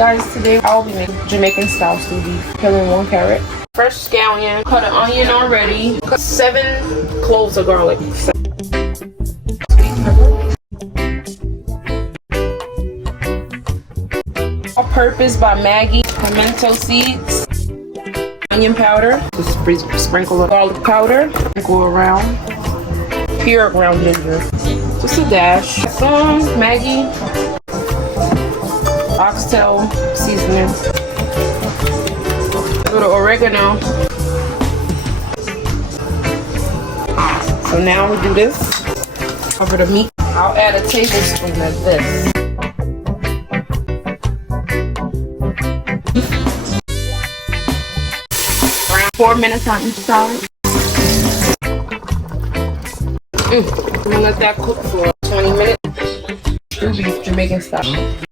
guys, today I'll be making Jamaican style stew beef. Peeling 1 carrot. Fresh scallion. Cut an onion already. Cut 7 cloves of garlic. Sweet pepper. All-purpose by Maggie. Pimento seeds. Onion powder. Just sprinkle of garlic powder. Go around. Pure ground ginger. Just a dash. Some Maggie. Oxtail seasoning. A little oregano. So now we do this. Cover the meat. I'll add a tablespoon of this. Around 4 minutes on each side. I'm gonna let that cook for 20 minutes. Stew beef, Jamaican style.